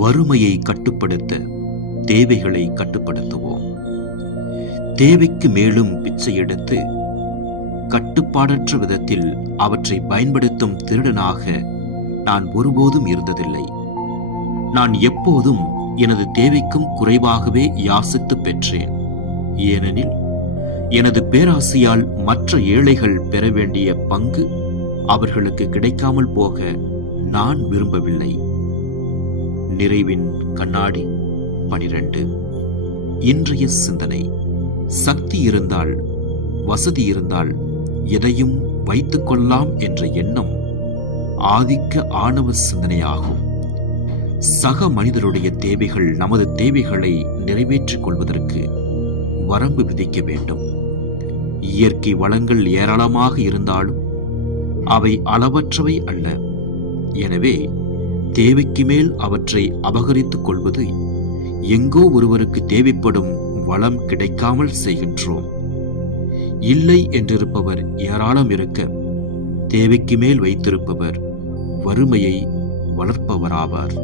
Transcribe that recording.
வறுமையை கட்டுப்படுத்த தேவைகளை கட்டுப்படுத்துவோம். தேவைக்கு மேலும் பிச்சை எடுத்து கட்டுப்பாடற்ற விதத்தில் அவற்றை பயன்படுத்தும் திருடனாக நான் ஒருபோதும் இருந்ததில்லை. நான் எப்போதும் எனது தேவைக்கும் குறைவாகவே யாசித்து பெற்றேன். ஏனெனில் எனது பேராசையால் மற்ற ஏழைகள் பெற வேண்டிய பங்கு அவர்களுக்கு கிடைக்காமல் போக நான் விரும்பவில்லை. நிறைவின் கண்ணாடி 12. இன்றைய சிந்தனை: சக்தி இருந்தால், வசதி இருந்தால் எதையும் வைத்துக் கொள்ளலாம் என்ற எண்ணம் ஆதிக்க ஆணவ சிந்தனையாகும். சக மனிதருடைய தேவைகள் நமது தேவைகளை நிறைவேற்றிக் கொள்வதற்கு வரம்பு விதிக்க வேண்டும். இயற்கை வளங்கள் ஏராளமாக இருந்தாலும் அவை அளவற்றவை அல்ல. எனவே தேவைக்கு மேல் அவற்றை அபகரித்துக் கொள்வது எங்கோ ஒருவருக்கு தேவைப்படும் வளம் கிடைக்காமல் செய்கின்றோம். இல்லை என்றிருப்பவர் ஏராளம் இருக்க, தேவைக்கு மேல் வைத்திருப்பவர் வறுமையை வளர்ப்பவராவார்.